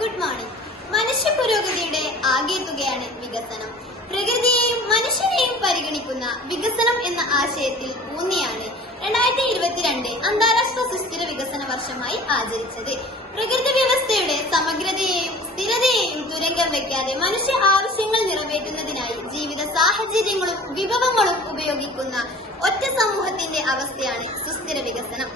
Good morning മനുഷ്യ പുരോഗതിയുടെ ആകെ തുകയാണ് വികസനം. പ്രകൃതിയെയും മനുഷ്യനെയും പരിഗണിക്കുന്ന വികസനം എന്ന ആശയത്തിൽ ഊന്നിയാണ് രണ്ടായിരത്തി ഇരുപത്തിരണ്ട് അന്താരാഷ്ട്ര സുസ്ഥിര വികസന വർഷമായി ആചരിച്ചത്. പ്രകൃതി വ്യവസ്ഥയുടെ സമഗ്രതയെയും സ്ഥിരതയെയും തുരങ്കം വെക്കാതെ മനുഷ്യ ആവശ്യങ്ങൾ നിറവേറ്റുന്നതിനായി ജീവിത സാഹചര്യങ്ങളും വിഭവങ്ങളും ഉപയോഗിക്കുന്ന ഒറ്റ സമൂഹത്തിന്റെ അവസ്ഥയാണ് സുസ്ഥിര വികസനം.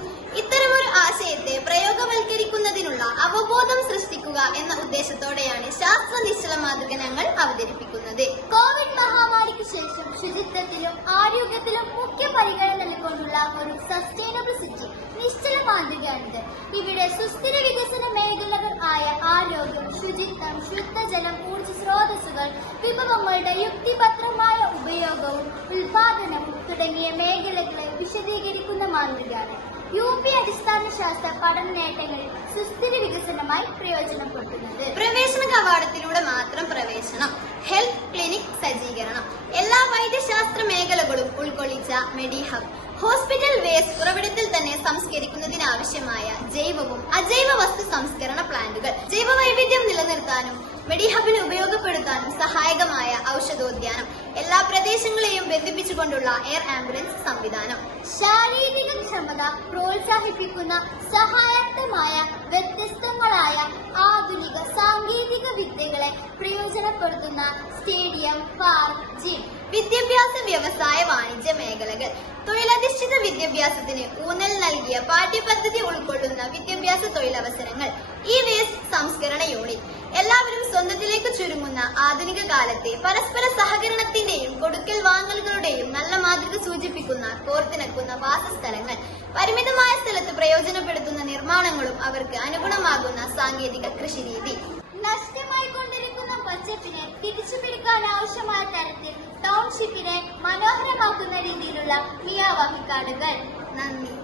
എന്ന ഉദ്ദേശത്തോടെയാണ് ശാസ്ത്ര നിശ്ചല മാതൃക ഞങ്ങൾ അവതരിപ്പിക്കുന്നത്. കോവിഡ് മഹാമാരിക്ക് ശേഷം ശുചിത്വത്തിലും ആരോഗ്യത്തിലും മുഖ്യ പരിഗണന നൽകിക്കൊണ്ടുള്ള ഒരു സസ്റ്റൈനബിൾ സിറ്റി നിശ്ചല മാതൃകയാണിത്. ഇവിടെ സുസ്ഥിര വികസന മേഖലകൾ ആയ ആരോഗ്യം ശുചിത്വം ശുദ്ധജലം ഊർജ സ്രോതസ്സുകൾ വിഭവങ്ങളുടെ യുക്തിപത്രമായ ഉപയോഗവും ഉൽപാദനവും തുടങ്ങിയ മേഖലകളെ വിശദീകരിക്കുന്ന മാതൃകയാണ്. യു പി അടിസ്ഥാന ശാസ്ത്ര പഠന നേട്ടങ്ങളിൽ സുസ്ഥിര വികസനമായി പ്രയോജനപ്പെടുത്തുന്നത്. പ്രവേശന കവാടത്തിലൂടെ മാത്രം പ്രവേശനം ഹെൽത്ത് ക്ലിനിക് സജ്ജീകരണം എല്ലാ വൈദ്യശാസ്ത്ര മേഖലകളും ഉൾക്കൊള്ളിച്ച മെഡിഹബ് ഹോസ്പിറ്റൽ വേസ്റ്റ് ഉറവിടത്തിൽ തന്നെ സംസ്കരിക്കുന്നതിനാവശ്യമായ ജൈവവും അജൈവ വസ്തു സംസ്കരണ പ്ലാന്റുകൾ ജൈവ വൈവിധ്യം നിലനിർത്താനും മെഡിഹബിന് ഉപയോഗപ്പെടുത്താനും സഹായകമായ ഔഷധോദ്യാനം. എല്ലാ പ്രദേശങ്ങളെയും ബന്ധിപ്പിച്ചുകൊണ്ടുള്ള എയർ ആംബുലൻസ് സംവിധാനം. ശാരീരിക ക്ഷമത പ്രോത്സാഹിപ്പിക്കുന്ന സഹായകമായ വ്യത്യസ്തങ്ങളായ ആധുനിക സാങ്കേതിക വിദ്യകളെ പ്രയോജനപ്പെടുത്തുന്ന സ്റ്റേഡിയം പാർക്ക് ജിം വിദ്യാഭ്യാസ വ്യവസായ വാണിജ്യ മേഖലകൾ. തൊഴിലധിഷ്ഠിത വിദ്യാഭ്യാസത്തിന് ഊന്നൽ നൽകിയ പാഠ്യപദ്ധതി ഉൾക്കൊള്ളുന്ന വിദ്യാഭ്യാസ തൊഴിലവസരങ്ങൾ ഈ വേസ്റ്റ് സംസ്കരണ യൂണിറ്റ് എല്ലാവരും സ്വന്തത്തിലേക്ക് ചുരുങ്ങുന്ന ആധുനിക കാലത്തെ പരസ്പര സഹകരണത്തിന്റെയും കൊടുക്കൽ വാങ്ങലുകളുടെയും നല്ല മാതൃക സൂചിപ്പിക്കുന്ന കോർത്തിണക്കുന്ന വാസസ്ഥലങ്ങൾ പരിമിതമായ സ്ഥലത്ത് പ്രയോജനപ്പെടുത്തുന്ന നിർമ്മാണങ്ങളും അവർക്ക് അനുഗുണമാകുന്ന സാങ്കേതിക കൃഷിരീതി. നഷ്ടമായിക്കൊണ്ടിരിക്കുന്ന തിരിച്ചു പിടിക്കാൻ ആവശ്യമായ തരത്തിൽ ടൗൺഷിപ്പിനെ മനോഹരമാക്കുന്ന രീതിയിലുള്ള മിയാവാഹി നന്ദി.